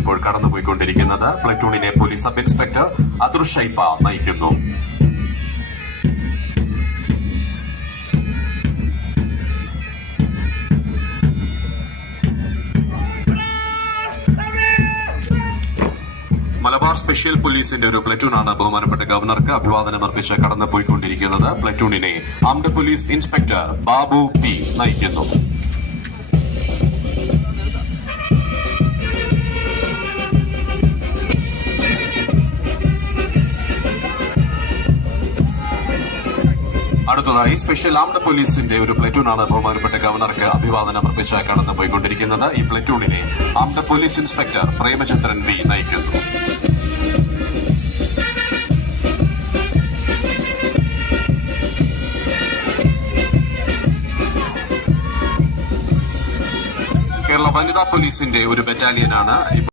ഇപ്പോൾ കടന്നുപോയിക്കൊണ്ടിരിക്കുന്നത് പ്ലറ്റൂണിനെ police sub inspector അതുർഷൈപ്പ നയിക്കുന്നു. Malabar special പോലീസിന്റെ ഒരു പ്ലറ്റൂണാണ് ബഹുമാനപ്പെട്ട ഗവർണർക്ക് അഭിവാദനം അർപ്പിച്ച് കടന്നുപോയിക്കൊണ്ടിരിക്കുന്നത്. പ്ലറ്റൂണിനെ armed police inspector Babu P നയിക്കുന്നു. അടുത്തതായി സ്പെഷ്യൽ ആംഡ് പോലീസിന്റെ ഒരു പ്ലറ്റൂണാണ് ബഹുമാനപ്പെട്ട ഗവർണർക്ക് അഭിവാദനം അർപ്പിച്ച് കടന്നുപോയിക്കൊണ്ടിരിക്കുന്നത്. ഈ പ്ലറ്റൂണിനെ armed police inspector Premachandran V നയിക്കുന്നു. കേരള വനിതാ പോലീസിന്റെ ഒരു ബറ്റാലിയനാണ്